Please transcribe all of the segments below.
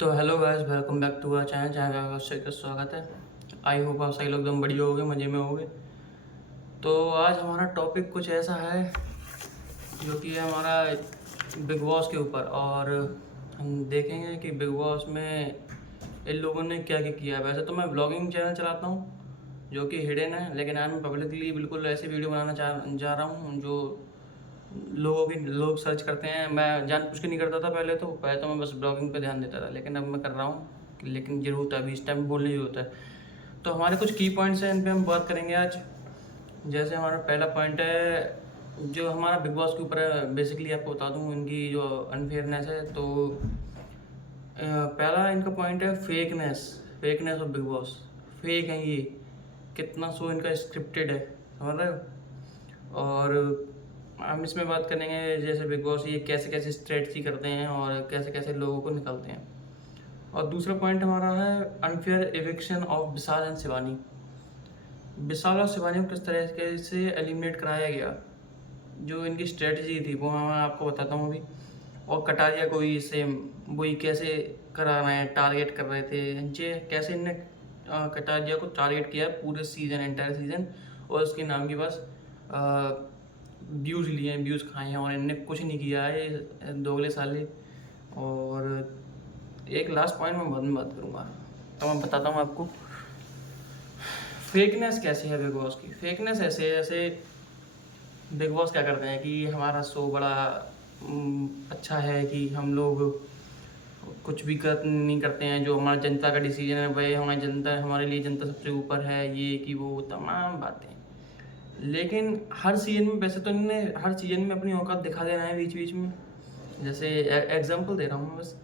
तो hello guys, welcome back to our channel. जहाँ पे आपका सभी का स्वागत है। आई होप आप सही लोग एकदम बढ़िया होगे, मज़े में होगे। तो आज हमारा टॉपिक कुछ ऐसा है जो कि है हमारा बिग बॉस के ऊपर, और हम देखेंगे कि बिग बॉस में इन लोगों ने क्या क्या किया। वैसे तो मैं ब्लॉगिंग चैनल चलाता हूँ जो कि हिडन है, लेकिन आज मैं पब्लिकली बिल्कुल ऐसी वीडियो बनाना जा रहा हूँ जो लोग सर्च करते हैं। मैं जानबूझ के नहीं करता था पहले तो मैं बस ब्लॉगिंग पे ध्यान देता था, लेकिन अब मैं कर रहा हूँ लेकिन ज़रूरत है, अभी इस टाइम बोलने ही होता है। तो हमारे कुछ की पॉइंट्स हैं, इन पे हम बात करेंगे आज। जैसे हमारा पहला पॉइंट है जो हमारा बिग बॉस के ऊपर है। बेसिकली आपको बता दूँ इनकी जो अनफेयरनेस है। तो पहला इनका पॉइंट है fakeness of big boss. Fake है ये, कितना शो इनका स्क्रिप्टेड है, समझ रहे हो। और हम इसमें बात करेंगे जैसे बिग बॉस ये कैसे कैसे स्ट्रेटजी करते हैं और कैसे कैसे लोगों को निकालते हैं। और दूसरा पॉइंट हमारा है unfair eviction of Vishal and Shivani. Vishal और शिवानी को किस तरह से एलिमिनेट कराया गया, जो इनकी स्ट्रेटजी थी वो मैं आपको बताता हूँ अभी। और कटारिया को भी सेम वही कैसे करा रहे हैं, टारगेट कर रहे थे जे कैसे इनने कटारिया को टारगेट किया पूरे सीजन, एंटायर सीजन। और उसके नाम की बस व्यूज़ लिए हैं, व्यूज़ खाए हैं, और इनने कुछ नहीं किया है दोगले साले। और एक लास्ट पॉइंट मैं बाद में बात करूँगा, तो मैं बताता हूँ आपको फेकनेस कैसी है बिग बॉस की। फेकनेस ऐसे ऐसे बिग बॉस क्या करते हैं कि हमारा शो बड़ा अच्छा है कि हम लोग कुछ भी नहीं करते हैं, जो हमारा जनता का डिसीजन है भाई, हमारी जनता, हमारे लिए जनता सबसे ऊपर है, ये कि वो तमाम बातें। लेकिन हर सीजन में वैसे तो इन्होंने हर सीजन में अपनी औकात दिखा देना है बीच बीच में। जैसे एग्जांपल दे रहा हूँ मैं बस।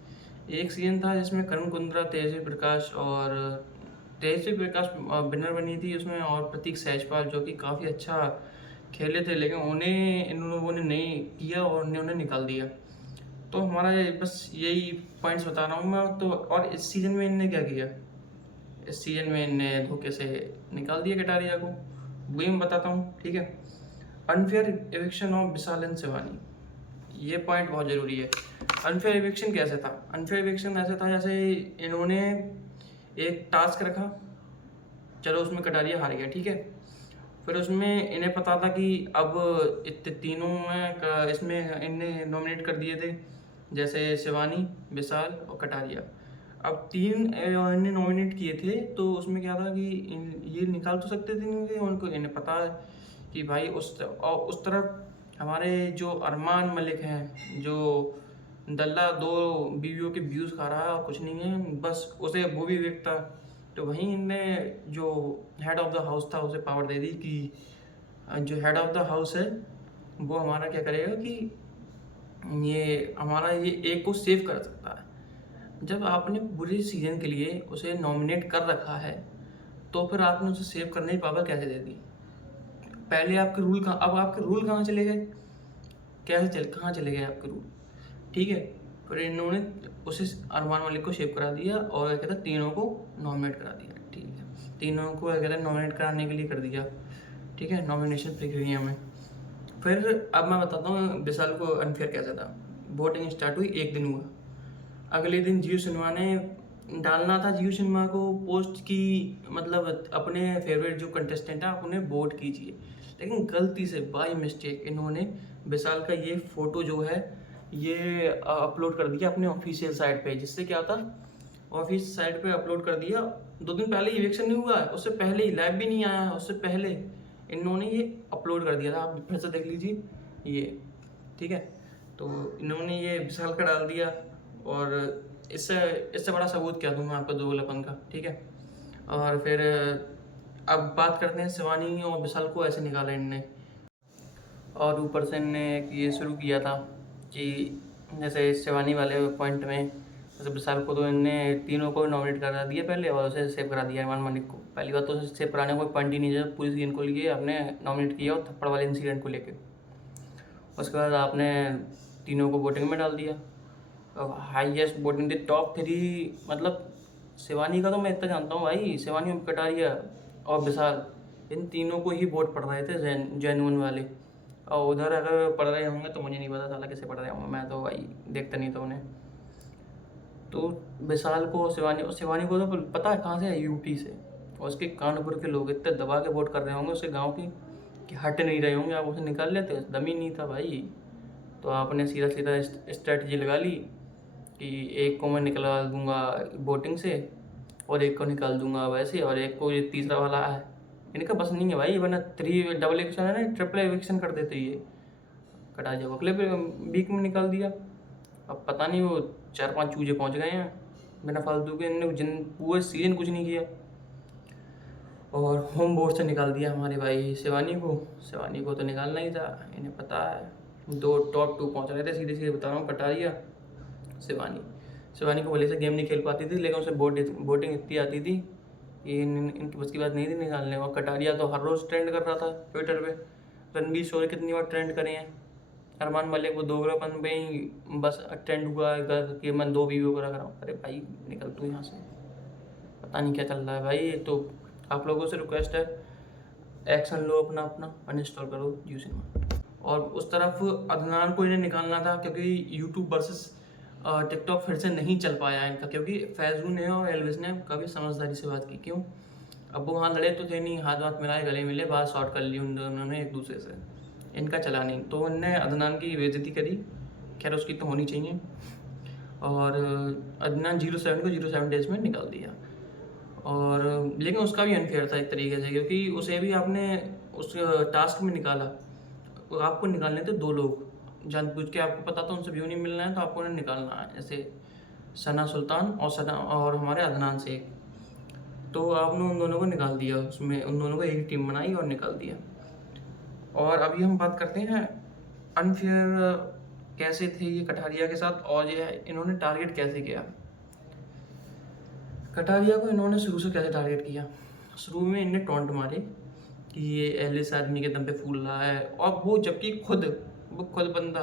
एक सीजन था जिसमें करुण कुंद्रा, तेजस्वी प्रकाश विनर बनी थी उसमें, और प्रतीक सहजपाल जो कि काफ़ी अच्छा खेले थे, लेकिन उन्हें इन लोगों ने नहीं किया और उन्हें निकाल दिया। तो हमारा बस यही पॉइंट्स बता रहा हूँ मैं तो। और इस सीज़न में इनने क्या किया, इस सीज़न में इनने धोखे से निकाल दिया कटारिया को, वही मैं बताता हूँ, ठीक है। Unfair eviction of Vishal and Shivani, ये पॉइंट बहुत ज़रूरी है। अनफेयर एविक्शन कैसे था? अनफेयर एविक्शन ऐसा था जैसे इन्होंने एक टास्क रखा, चलो उसमें कटारिया हार गया, ठीक है। फिर उसमें इन्हें पता था कि अब इतने तीनों में इसमें इनने नॉमिनेट कर दिए थे, जैसे शिवानी, विशाल और कटारिया। अब तीन इन्हें नॉमिनेट किए थे, तो उसमें क्या था कि ये निकाल तो सकते थे इनके, उनको इन्हें पता है कि भाई उस तरफ हमारे जो अरमान मलिक हैं, जो दल्ला दो बीवियों के व्यूज़ खा रहा है और कुछ नहीं है, बस उसे वो भी विक था। तो वहीं इनने जो हेड ऑफ़ द हाउस था उसे पावर दे दी कि जो हेड ऑफ़ द हाउस है वो हमारा क्या करेगा कि ये हमारा ये एक को सेव कर सकता है। जब आपने पूरे सीज़न के लिए उसे नॉमिनेट कर रखा है, तो फिर आपने उसे सेव करने की पावर कैसे दे दी? पहले आपके रूल कहाँ, अब आपके रूल कहाँ चले गए? कहाँ चले गए आपके रूल? ठीक है। फिर इन्होंने उसे अरमान मलिक को सेव करा दिया और क्या कहते हैं तीनों को नॉमिनेट करा दिया, ठीक है। तीनों को क्या कहते हैं नॉमिनेट कराने के लिए कर दिया, ठीक है, नॉमिनेशन प्रक्रिया में। फिर अब मैं बताता हूँ विशाल को अनफेयर कैसा था। वोटिंग स्टार्ट हुई, एक दिन हुआ, अगले दिन जियो सिनेमा ने डालना था, जियो सिनेमा को पोस्ट की, मतलब अपने फेवरेट जो कंटेस्टेंट है उन्हें वोट कीजिए, लेकिन गलती से बाय मिस्टेक इन्होंने विशाल का ये फ़ोटो जो है ये अपलोड कर दिया अपने ऑफिशियल साइट पे, जिससे क्या होता, ऑफिस साइट पे अपलोड कर दिया। 2 दिन पहले इलेक्शन नहीं हुआ है, उससे पहले ही लाइव भी नहीं आया है, उससे पहले इन्होंने ये अपलोड कर दिया था। आप फिर से देख लीजिए ये, ठीक है। तो इन्होंने ये विशाल का डाल दिया, और इससे इससे बड़ा सबूत क्या दूँ मैं आपको दोगलापन का, ठीक है। और फिर अब बात करते हैं शिवानी और विशाल को ऐसे निकाला इनने। और ऊपर से इनने एक ये शुरू किया था कि जैसे शिवानी वाले पॉइंट में, जैसे विशाल को तो इनने तीनों को नॉमिनेट करा दिया पहले, और उसे सेव करा दिया अरमान मलिक को। पहली बात तो उसे सेव कराने का कोई पॉइंट ही नहीं है, पूरी सीजन को लिए आपने नॉमिनेट किया और थप्पड़ वाले इंसिडेंट को लेकर। उसके बाद आपने तीनों को वोटिंग में डाल दिया। अब हाईएस्ट वोटिंग थी टॉप 3, मतलब शिवानी का तो मैं इतना जानता हूँ भाई, शिवानी, कटारिया और विशाल, इन तीनों को ही वोट पड़ रहे थे जेन्युइन वाले। और उधर अगर पढ़ रहे होंगे तो मुझे नहीं पता साला कैसे पढ़ रहे होंगे, मैं तो भाई देखता नहीं था उन्हें। तो विशाल को शिवानी को तो पता है कहाँ से है, यूपी से। और उसके कानपुर के लोग इतने दबा के वोट कर रहे होंगे उसके गांव की कि हट नहीं रहे होंगे, आप उसे निकाल लेते, दम ही नहीं था भाई। तो आपने सीधा सीधा स्ट्रेटजी लगा ली कि एक को मैं निकलवा दूंगा वोटिंग से और एक को निकाल दूंगा वैसे, और एक को ये तीसरा वाला है, इनका बस नहीं है भाई, वरना 3 डबल इलेक्शन है ना, ट्रिपल इलेक्शन कर देते ये। कटारिया को अगले वीक में निकाल दिया। अब पता नहीं वो 4-5 चूजे पहुंच गए हैं बिना फालतू के, इन्होंने पूरे सीजन कुछ नहीं किया और होम बोर्ड से निकाल दिया हमारे भाई शिवानी को तो निकालना ही था, इन्हें पता है। 2 टॉप 2 पहुंच रहे थे, सीधे सीधे बता रहा हूँ, कटारिया शिवानी को भले से गेम नहीं खेल पाती थी, लेकिन उसे बोटिंग इतनी आती थी कि इनकी बस की बात नहीं थी निकालने। और कटारिया तो हर रोज़ ट्रेंड कर रहा था ट्विटर पे, रणबीर शोर कितनी बार ट्रेंड करे हैं, अरमान मलिक वो दोगलापन पे ही बस ट्रेंड हुआ है कि मैं 2 वीडियो करा रहा हूँ। अरे भाई निकल तू यहाँ से, पता नहीं क्या चल रहा है भाई। तो आप लोगों से रिक्वेस्ट है, एक्शन लो अपना अपना, अनइंस्टॉल करो जियो सिनेमा। और उस तरफ अदनान को इन्हें निकालना था क्योंकि यूट्यूब वर्सेस टिकटॉक फिर से नहीं चल पाया इनका, क्योंकि फैजू ने और एल्विस ने काफ़ी समझदारी से बात की। क्यों, अब वो वहाँ लड़े तो थे नहीं, हाथ वाथ मिलाए, गले मिले, बात शॉर्ट कर ली उन दोनों ने एक दूसरे से, इनका चला नहीं। तो उनने अदनान की बेइज्जती करी, खैर उसकी तो होनी चाहिए। और अदनान 07 को 07 डेज में निकाल दिया। और लेकिन उसका भी अनफेयर था एक तरीके से, क्योंकि उसे भी आपने उस टास्क में निकाला, आपको निकालने थे 2 लोग जानबूझ के, आपको पता था उनसे व्यू नहीं मिलना है तो आपको उन्हें निकालना है, जैसे सना सुल्तान और हमारे अदनान से। तो आपने उन दोनों को निकाल दिया, उसमें उन दोनों को एक टीम बनाई और निकाल दिया। और अभी हम बात करते हैं अनफेयर कैसे थे ये कटारिया के साथ, और ये इन्होंने टारगेट कैसे किया। कटारिया को इन्होंने शुरू से कैसे टारगेट किया, शुरू में इन्हें टॉन्ट मारे कि ये एलिस आदमी के दम पे फूल रहा है, और वो जबकि वो खुद बंदा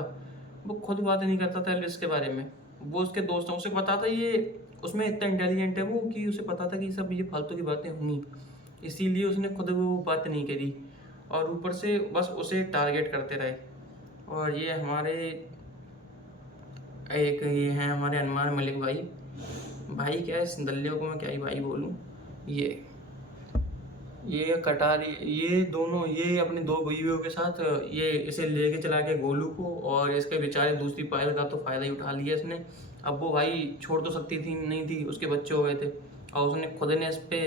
वो खुद बात नहीं करता था एलिस के बारे में, वो उसके दोस्तों से पता था ये उसमें इतना इंटेलिजेंट है वो कि उसे पता था कि सब ये फालतू की बातें होंगी, इसीलिए उसने खुद वो बात नहीं करी, और ऊपर से बस उसे टारगेट करते रहे। और ये ये हैं हमारे अरमान मलिक भाई क्या है दल्लियों को मैं क्या ही भाई बोलूँ। ये कटारी ये दोनों ये अपने 2 भाइयों के साथ ये इसे लेके चला गया गोलू को, और इसके बेचारे दूसरी पायल का तो फ़ायदा ही उठा लिया इसने। अब वो भाई छोड़ तो सकती थी नहीं थी, उसके बच्चे हो गए थे, और उसने खुद ने इस पे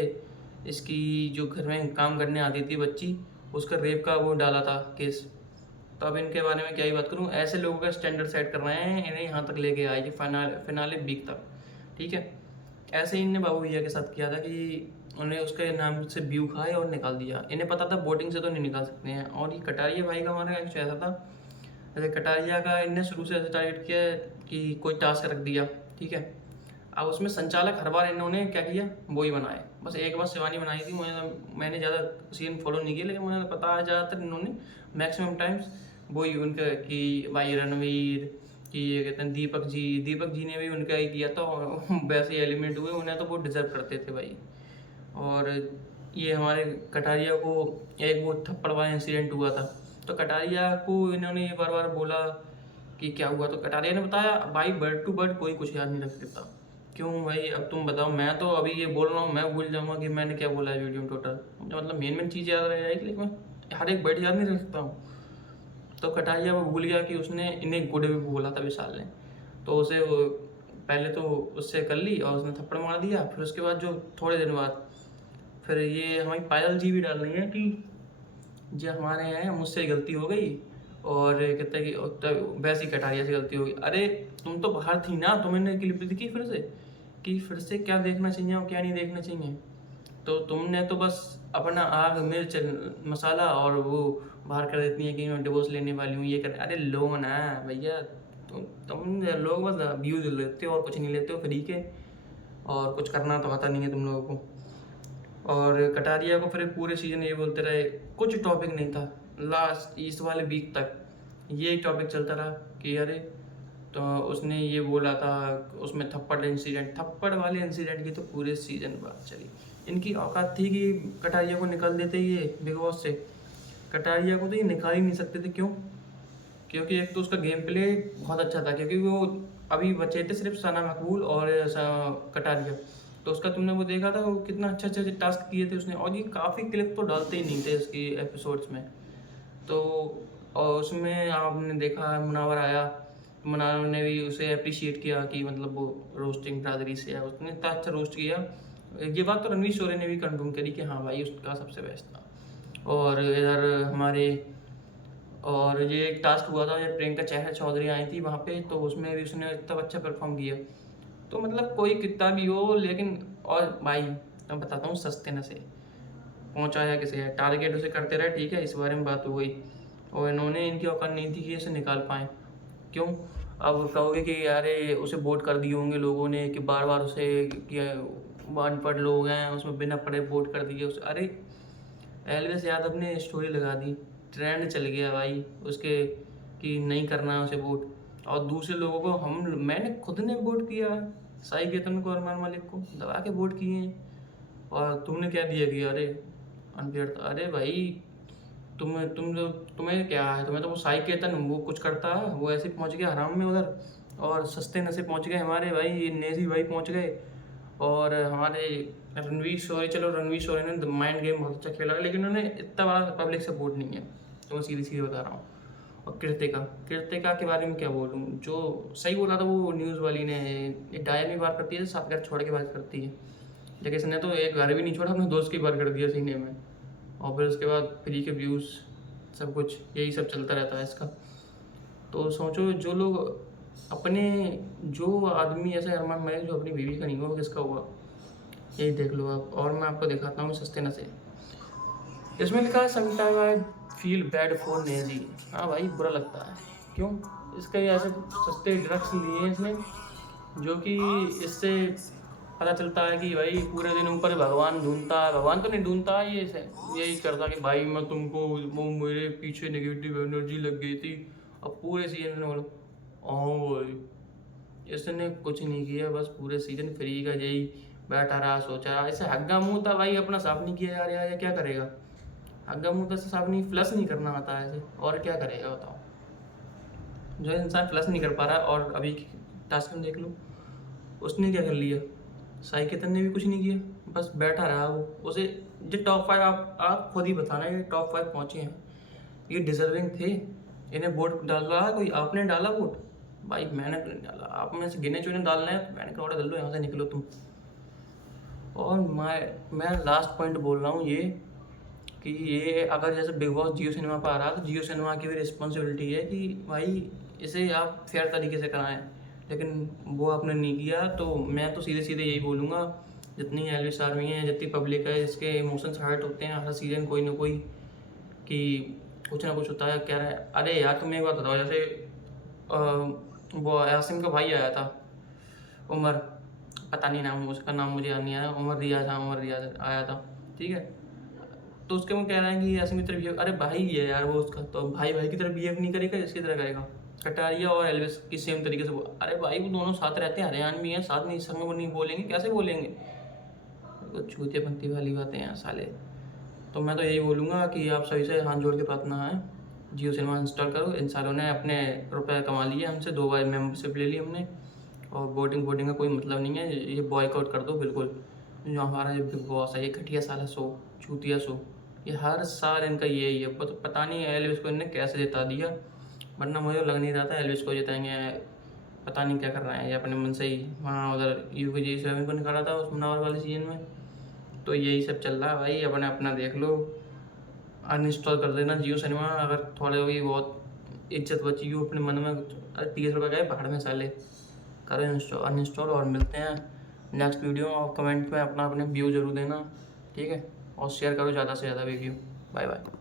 इसकी जो घर में काम करने आती थी बच्ची, उसका रेप का वो डाला था केस। तो अब इनके बारे में क्या ही बात करूँ, ऐसे लोगों का स्टैंडर्ड सेट कर रहे हैं, इन्हें यहाँ तक लेके आए फिनाले वीक तक, ठीक है। ऐसे ही इनने बाबू भैया के साथ किया था कि उन्हें उसके नाम से व्यू खाए और निकाल दिया, इन्हें पता था वोटिंग से तो नहीं निकाल सकते हैं। और ये कटारिया भाई का हमारा कुछ ऐसा था, जैसे कटारिया का इनने शुरू से ऐसे टारगेट किया कि कोई टास्क रख दिया, ठीक है। अब उसमें संचालक हर बार इन्होंने क्या किया, वो ही बनाए, बस एक बार शिवानी बनाई थी, मैंने ज़्यादा सीन फॉलो नहीं किया, लेकिन मुझे पता है ज़्यादातर इन्होंने मैक्सिमम टाइम्स वही उनका कि भाई रणवीर कि ये कहते हैं दीपक जी ने भी उनका ही किया था, और वैसे एलिमेंट हुए, उन्हें तो वो डिजर्व करते थे भाई। और ये हमारे कटारिया को एक वो थप्पड़ वाला इंसिडेंट हुआ था, तो कटारिया को इन्होंने ये बार बार बोला कि क्या हुआ, तो कटारिया ने बताया भाई वर्ड टू वर्ड कोई कुछ याद नहीं रख सकता। क्यों भाई, अब तुम बताओ, मैं तो अभी ये बोल रहा हूँ, मैं भूल जाऊँगा कि मैंने क्या बोला है वीडियो में टोटल, मुझे मतलब मेन चीज़ याद रह जाएगी, लेकिन मैं हर एक वर्ड याद नहीं रख सकता हूँ। तो कटारिया वो भूल गया कि उसने इन्हें गुड भी बोला था विशाल ने, तो उसे वो पहले तो उससे कर ली और उसने थप्पड़ मार दिया। फिर उसके बाद जो थोड़े दिन बाद फिर ये हमारी पायल जी भी डाल रही है कि जो हमारे यहाँ मुझसे गलती हो गई, और कहते हैं कि वैसी कटारिया से गलती हो गई। अरे तुम तो बाहर थी ना, तुमने क्लिप दिखी फिर से कि फिर से क्या देखना चाहिए और क्या नहीं देखना चाहिए, तो तुमने तो बस अपना आग मिर्च मसाला और वो बाहर कर देती है कि मैं डिवोर्स लेने वाली हूँ, ये कर। अरे लो ना भैया, तुम लोग बस व्यूज लेते हो और कुछ नहीं लेते हो फ्री के, और कुछ करना तो आता नहीं है तुम लोगों को। और कटारिया को फिर पूरे सीजन ये बोलते रहे, कुछ टॉपिक नहीं था, लास्ट इस वाले वीक तक ये टॉपिक चलता रहा कि अरे तो उसने ये बोला था, उसमें थप्पड़ वाले इंसिडेंट की तो पूरे सीजन बात चली। इनकी औकात थी कि कटारिया को निकाल देते ये बिग बॉस से, कटारिया को तो ये निकाल ही नहीं सकते थे। क्यों, क्योंकि एक तो उसका गेम प्ले बहुत अच्छा था, क्योंकि वो अभी बचे थे सिर्फ सना मकबूल और कटारिया। तो उसका तुमने वो देखा था, वो कितना अच्छा अच्छा टास्क किए थे उसने, और ये काफ़ी क्लिप तो डालते ही नहीं थे उसकी एपिसोड्स में। तो और उसमें आपने देखा मुनावर आया, मुनावर ने भी उसे अप्रिशिएट किया कि मतलब वो रोस्टिंग बरादरी से है, उसने इतना अच्छा रोस्ट किया। ये बात तो रणवीर शोरे ने भी कंफर्म करी कि हाँ भाई उसका सबसे बेस्ट था। और इधर हमारे, और ये एक टास्क हुआ था जब प्रियंका चहर चौधरी आई थी वहाँ पे, तो उसमें भी उसने इतना अच्छा परफॉर्म किया। तो मतलब कोई कितना भी हो, लेकिन और भाई मैं बताता हूँ सस्ते नशे पहुँचाया किसे है, टारगेट उसे करते रहे, ठीक है, इस बारे में बात हो गई। और इन्होंने, इनकी औकात नहीं थी कि इसे निकाल पाएँ। क्यों? अब कहोगे कि अरे उसे वोट कर दिए होंगे लोगों ने, कि बार बार उसे कि अनपढ़ लोग हैं उसमें बिना पढ़े वोट कर दिए उसे। अरे एलविस यादव ने स्टोरी लगा दी, ट्रेंड चल गया भाई उसके कि नहीं करना है उसे वोट। और दूसरे लोगों को मैंने खुद ने वोट किया, साई केतन को और अरमान मलिक को दबा के वोट किए हैं, और तुमने क्या दिया कि अरे अनफेयर था। अरे भाई तुम्हें क्या है, तुम्हें तो वो साई केतन वो कुछ करता है, वो ऐसे पहुंच गया हराम में उधर, और सस्ते नशे पहुंच गए हमारे भाई, ये नेजी भाई पहुंच गए। और हमारे रणवीर शोरे, चलो रणवीर शोरे ने माइंड गेम बहुत अच्छा खेला, लेकिन उन्होंने इतना बड़ा पब्लिक सपोर्ट नहीं है, तो मैं सीधी सीधी बता रहा हूँ। और कृतिका के बारे में क्या बोलूँ, जो सही बोला था वो न्यूज़ वाली ने, ये डायन भी बात करती है, 7 घर छोड़ के बात करती है, लेकिन इसने तो एक घर भी नहीं छोड़ा, अपने दोस्त की बात कर दिया सीने में। और फिर उसके बाद फ्री के व्यूज़, सब कुछ यही सब चलता रहता है इसका। तो सोचो जो लोग अपने, जो आदमी ऐसे अरमान मलिक जो अपनी बीवी का नहीं हुआ, वो किसका हुआ, यही देख लो आप। और मैं आपको दिखाता हूँ सस्ते नशे, इसमें लिखा है sometime I feel bad for Naezy. हाँ भाई बुरा लगता है, क्यों? इसके ऐसे सस्ते ड्रग्स लिए हैं इसने, जो कि इससे पता चलता है कि भाई पूरे दिन ऊपर भगवान ढूंढता है, भगवान तो नहीं ढूंढता है, ये यही करता कि भाई मैं तुमको, वो मेरे पीछे नेगेटिव एनर्जी लग गई थी, अब पूरे सीजन में बोलो हाँ भाई इसने कुछ नहीं किया, बस पूरे सीजन फ्री का यही बैठा रहा, सोचा रहा। ऐसे हग्गा मुँह था भाई, अपना साफ नहीं किया यार, या क्या करेगा? हग्गा मुँह था, साफ नहीं, फ्लश नहीं करना आता है ऐसे, और क्या करेगा बताओ? जो इंसान फ्लश नहीं कर पा रहा, और अभी टास्क में देख लो उसने क्या कर लिया, साई केतन ने भी कुछ नहीं किया, बस बैठा रहा वो। उसे जो टॉप 5, आप खुद ही बताना, ये टॉप 5 पहुँचे हैं, ये डिजर्विंग थे, इन्हें वोट डाल रहा है कोई? आपने डाला वोट? भाई मैंने तो नहीं डाला, आप में से गिने चुने डालना है तो मैंने कहा डाल लो, यहाँ से निकलो तुम। और मैं लास्ट पॉइंट बोल रहा हूँ ये, कि ये अगर जैसे बिग बॉस जियो सिनेमा पर आ रहा है, तो जियो सिनेमा की भी रिस्पॉन्सिबिलिटी है कि भाई इसे आप फेयर तरीके से कराएं, लेकिन वो आपने नहीं किया। तो मैं तो सीधे सीधे यही बोलूँगा, जितनी एलविस आर्मी है, जितनी पब्लिक है, जिसके इमोशंस हर्ट होते हैं हर सीजन कोई ना कोई, कि कुछ ना कुछ होता है क्या है। अरे यार तुम्हें एक बात बताओ, जैसे वो यासिम का भाई आया था, उमर, पता नहीं नाम, उसका नाम मुझे याद नहीं आया, उमर रियाज आया था, ठीक है। तो उसके वो कह रहे हैं कि यासिम की तरह बिहेव, अरे भाई है यार वो उसका, तो भाई भाई की तरह बिहेव नहीं करेगा, इसकी तरह करेगा। कटारिया और एलविस की सेम तरीके से अरे भाई वो दोनों साथ रहते हैं, हरियाणवी हैं, साथ नहीं, संग में नहीं बोलेंगे, कैसे बोलेंगे? तो छूतेपंती वाली बातें हैं साले। तो मैं तो यही बोलूँगा कि आप सभी से हाथ जोड़ के प्रार्थना है, जियो सिनेमा इंस्टॉल करो। इन सालों ने अपने रुपए कमा लिए हमसे, 2 बार मेम्बरशिप ले ली हमने, और वोटिंग का कोई मतलब नहीं है, ये बॉयकआउट कर दो बिल्कुल। जो हमारा ये बिग बॉस है, ये घटिया साला शो, चूतिया शो, ये हर साल इनका यही है। पता नहीं एलविस को इन्हें कैसे जिता दिया, वरना मुझे लग नहीं रहा था एलविस को जिताएंगे। पता नहीं क्या कर रहे हैं ये, अपने मन से ही वहाँ उधर UKG7 को निकाला था उस मुनावर वाले सीजन में। तो यही सब चल रहा है भाई, अपने अपना देख लो, अनइंस्टॉल कर देना जियो सिनेमा, अगर थोड़े भी बहुत इज्जत बची हो अपने मन में। अरे 30 रुपये गए भाड़ में साले, करो अनइंस्टॉल। और मिलते हैं नेक्स्ट वीडियो, और कमेंट में अपना अपने व्यू जरूर देना, ठीक है, और शेयर करो ज़्यादा से ज़्यादा वीडियो। Bye bye.